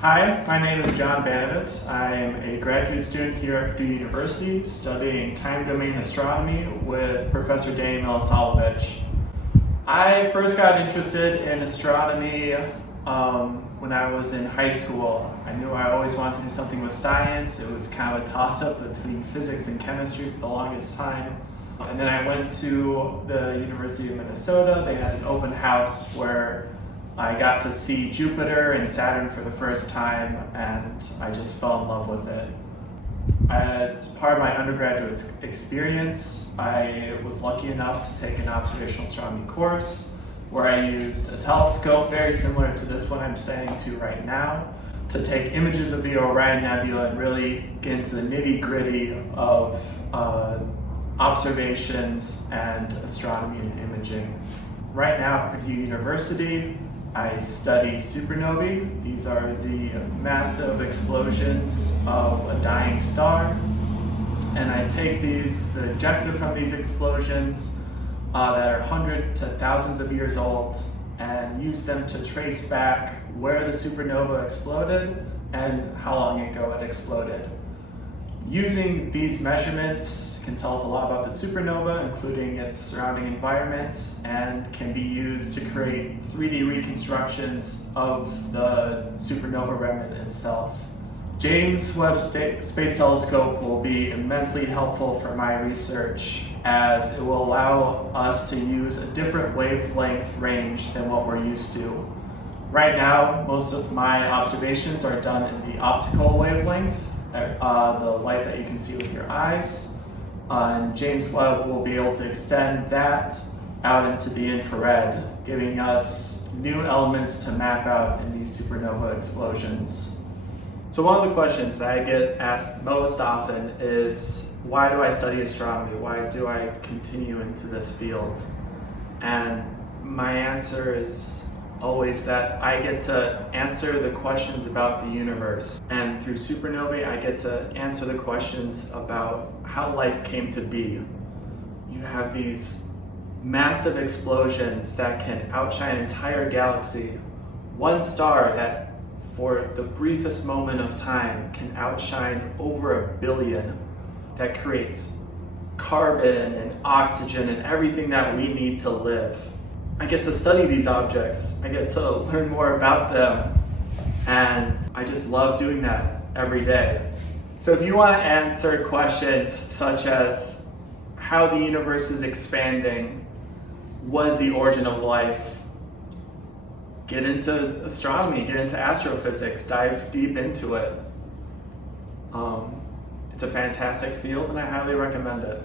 Hi, my name is John Banovetz. I am a graduate student here at Purdue University studying time domain astronomy with Professor Dane Milisalevich. I first got interested in astronomy when I was in high school. I knew I always wanted to do something with science. It was kind of a toss-up between physics and chemistry for the longest time. And then I went to the University of Minnesota. They had an open house where I got to see Jupiter and Saturn for the first time, and I just fell in love with it. As part of my undergraduate experience, I was lucky enough to take an observational astronomy course where I used a telescope very similar to this one I'm standing to right now to take images of the Orion Nebula and really get into the nitty-gritty of observations and astronomy and imaging. Right now at Purdue University, I study supernovae. These are the massive explosions of a dying star. And I take the objective from these explosions that are hundreds to thousands of years old and use them to trace back where the supernova exploded and how long ago it exploded. Using these measurements can tell us a lot about the supernova, including its surrounding environment, and can be used to create 3D reconstructions of the supernova remnant itself. James Webb Space Telescope will be immensely helpful for my research, as it will allow us to use a different wavelength range than what we're used to. Right now, most of my observations are done in the optical wavelength, the light that you can see with your eyes. And James Webb will be able to extend that out into the infrared, giving us new elements to map out in these supernova explosions. So one of the questions that I get asked most often is, why do I study astronomy? Why do I continue into this field? And my answer is always that I get to answer the questions about the universe. And through supernovae, I get to answer the questions about how life came to be. You have these massive explosions that can outshine an entire galaxy. One star that, for the briefest moment of time, can outshine over 1 billion, that creates carbon and oxygen and everything that we need to live. I get to study these objects, I get to learn more about them, and I just love doing that every day. So if you want to answer questions such as how the universe is expanding, what is the origin of life, get into astronomy, get into astrophysics, dive deep into it. It's a fantastic field and I highly recommend it.